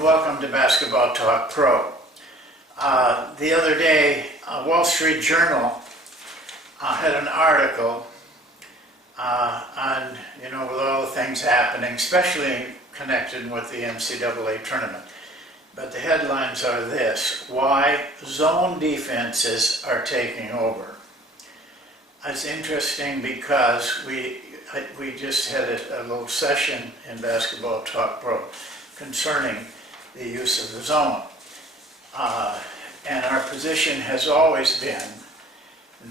and welcome to Basketball Talk Pro. The other day, Wall Street Journal had an article on, with all the things happening, especially connected with the NCAA Tournament. But the headlines are this: why zone defenses are taking over. It's interesting because we just had a little session in Basketball Talk Pro concerning the use of the zone. And our position has always been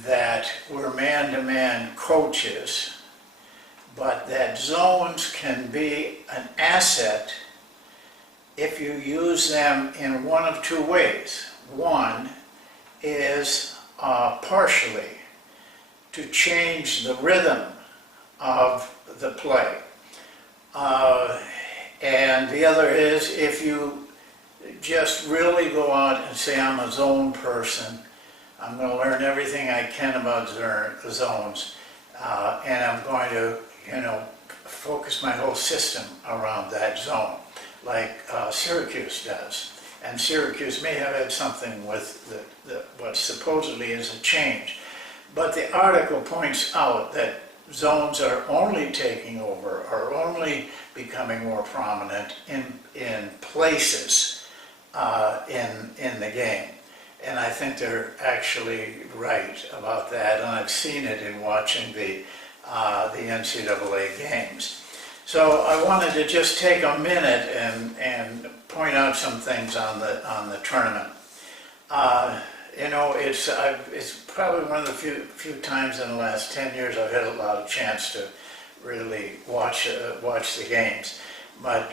that we're man-to-man coaches, but that zones can be an asset if you use them in one of two ways. One is partially to change the rhythm of the play. And the other is if you just really go out and say, I'm a zone person, I'm going to learn everything I can about zones, and I'm going to, focus my whole system around that zone, like Syracuse does. And Syracuse may have had something with what supposedly is a change. But the article points out that zones are only taking over, are only becoming more prominent in places in the game. And I think they're actually right about that, and I've seen it in watching the NCAA games. So I wanted to just take a minute and point out some things on the tournament. It's probably one of the few times in the last 10 years I've had a lot of chance to really watch the games. But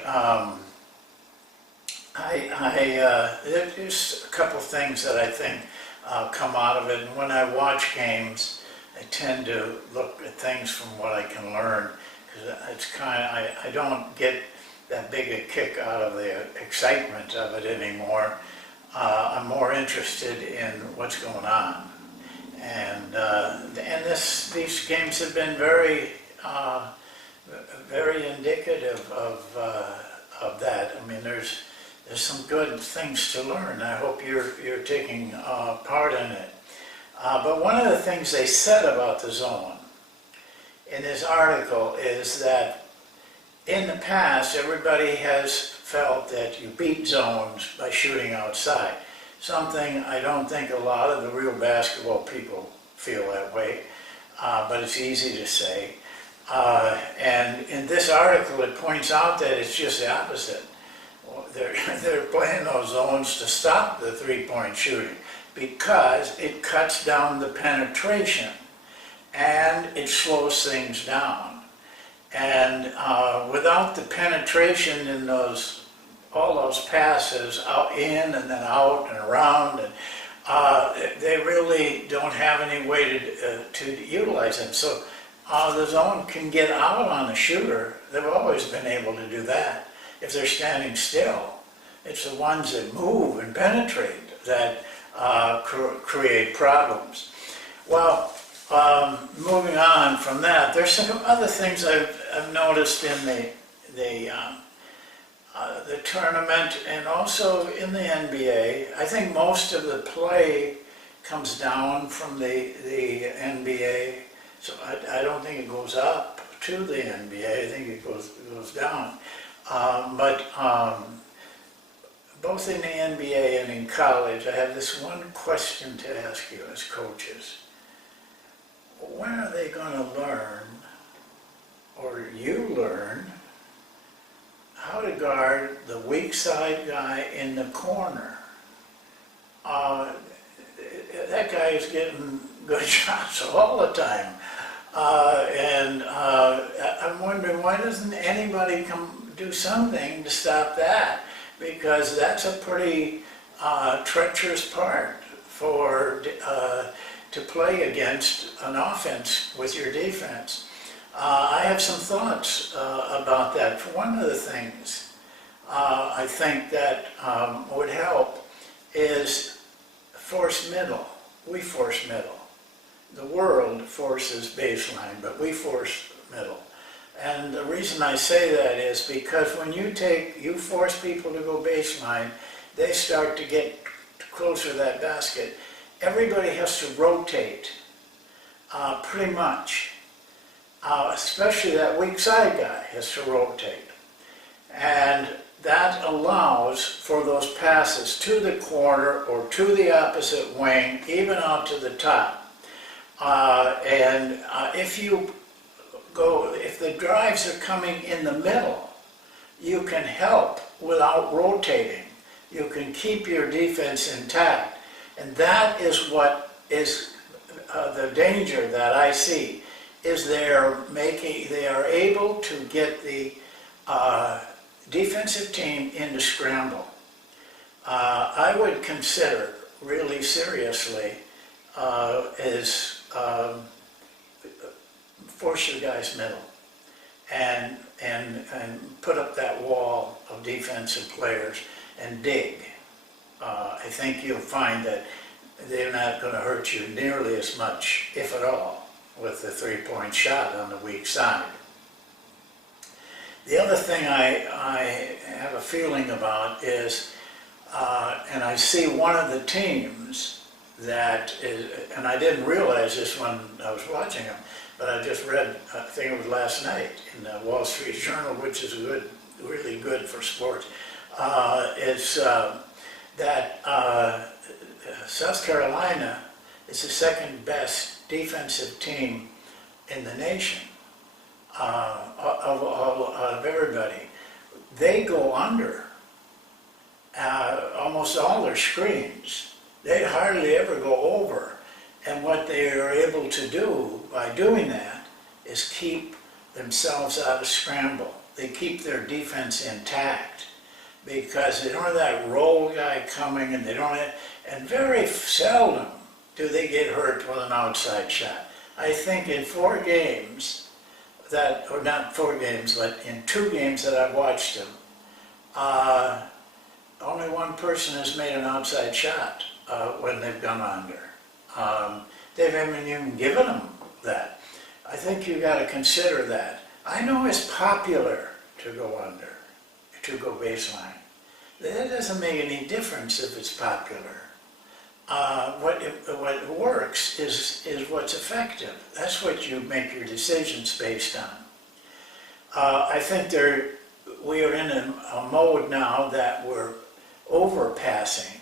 there's a couple things that I think come out of it. And when I watch games, I tend to look at things from what I can learn, because it's I don't get that big a kick out of the excitement of it anymore. I'm more interested in what's going on, and these games have been very indicative of that. I mean, there's some good things to learn. I hope you're taking part in it. But one of the things they said about the zone in this article is that in the past, everybody has felt that you beat zones by shooting outside. Something I don't think a lot of the real basketball people feel that way, but it's easy to say. And in this article, it points out that it's just the opposite. They're playing those zones to stop the three-point shooting because it cuts down the penetration and it slows things down. And without the penetration in all those passes out, in and then out and around, and they really don't have any way to utilize them. So the zone can get out on a shooter. They've always been able to do that if they're standing still. It's the ones that move and penetrate that create problems. Well, moving on from that, there's some other things I've noticed in the tournament and also in the NBA. I think most of the play comes down from the NBA, so I don't think it goes up to the NBA. I think it goes down. But both in the NBA and in college, I have this one question to ask you as coaches. When are they going to learn, or you learn, how to guard the weak side guy in the corner? That guy is getting good shots all the time. And I'm wondering, why doesn't anybody come do something to stop that? Because that's a pretty treacherous part to play against an offense with your defense. I have some thoughts about that. One of the things I think that would help is force middle. We force middle. The world forces baseline, but we force middle. And the reason I say that is because when you force people to go baseline, they start to get closer to that basket. Everybody has to rotate, pretty much. Especially that weak side guy has to rotate. And that allows for those passes to the corner or to the opposite wing, even out to the top. If the drives are coming in the middle, you can help without rotating. You can keep your defense intact. And that is what is the danger that I see, is they are able to get the defensive team into scramble. I would consider really seriously force your guys middle and put up that wall of defensive players and dig. I think you'll find that they're not going to hurt you nearly as much, if at all, with the three-point shot on the weak side. The other thing I have a feeling about is, and I see one of the teams that is, and I didn't realize this when I was watching them, but I just read, I think it was last night in the Wall Street Journal, which is really good for sports. It's that South Carolina is the second best defensive team in the nation of everybody. They go under almost all their screens. They hardly ever go over. And what they are able to do by doing that is keep themselves out of scramble. They keep their defense intact because they don't have that roll guy coming, and and very seldom do they get hurt with an outside shot. I think in 4 games or not 4 games, but in 2 games that I've watched them, only one person has made an outside shot when they've gone under. They haven't even given them that. I think you got to consider that. I know it's popular to go under, to go baseline. That doesn't make any difference if it's popular. What works is what's effective. That's what you make your decisions based on. I think we are in a mode now that we're overpassing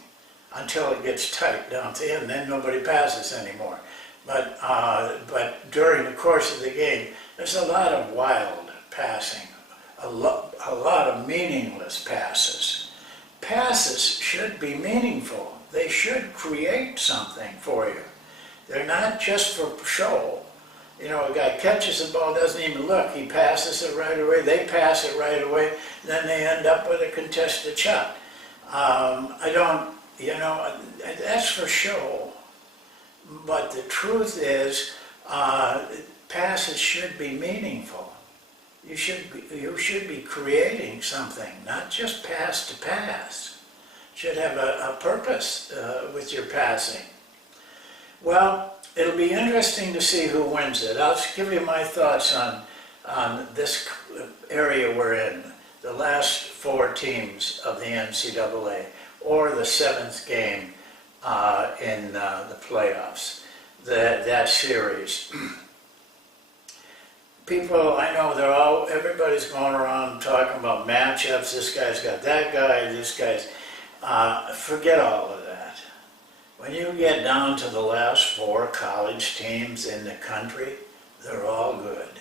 until it gets tight down to the end, then nobody passes anymore. But during the course of the game, there's a lot of wild passing, a lot of meaningless passes. Passes should be meaningful. They should create something for you. They're not just for show. You know, a guy catches the ball, doesn't even look, he passes it right away, they pass it right away, then they end up with a contested shot. That's for show. But the truth is, passes should be meaningful. You should be creating something, not just pass to pass. Should have a purpose with your passing. Well, it'll be interesting to see who wins it. I'll give you my thoughts on this area we're in, the last 4 teams of the NCAA, or the 7th game in the playoffs, that series. People, I know everybody's going around talking about matchups. This guy's got that guy, this guy's, forget all of that. When you get down to the last 4 college teams in the country, they're all good.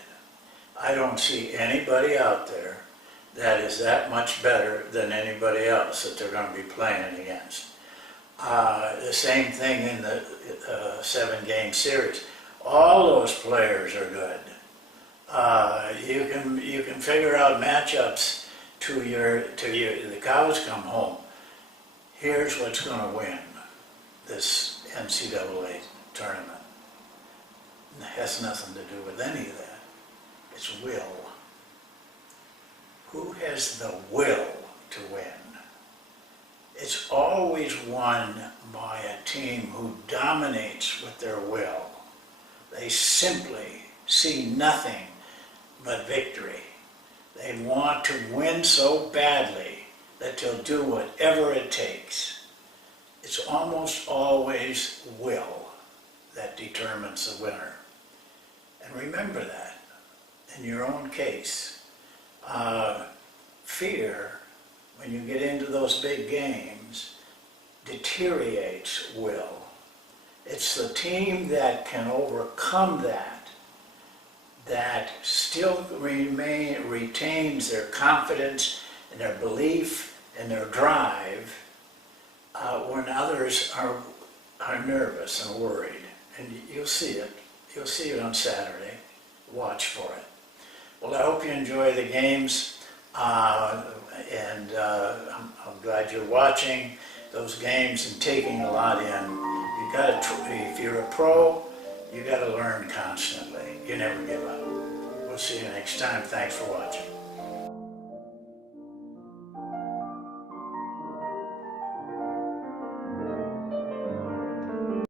I don't see anybody out there that is that much better than anybody else that they're going to be playing against. The same thing in the 7-game series. All those players are good. You can figure out matchups to the cows come home. Here's what's going to win this NCAA tournament. It has nothing to do with any of that. It's will. Who has the will to win? It's always won by a team who dominates with their will. They simply see nothing but victory. They want to win so badly that they'll do whatever it takes. It's almost always will that determines the winner. And remember that in your own case. Fear, when you get into those big games, deteriorates will. It's the team that can overcome that still retains their confidence and their belief and their drive when others are nervous and worried. And you'll see it. You'll see it on Saturday. Watch for it. Well, I hope you enjoy the games, and I'm glad you're watching those games and taking a lot in. You got to, if you're a pro, you got to learn constantly. You never give up. We'll see you next time. Thanks for watching.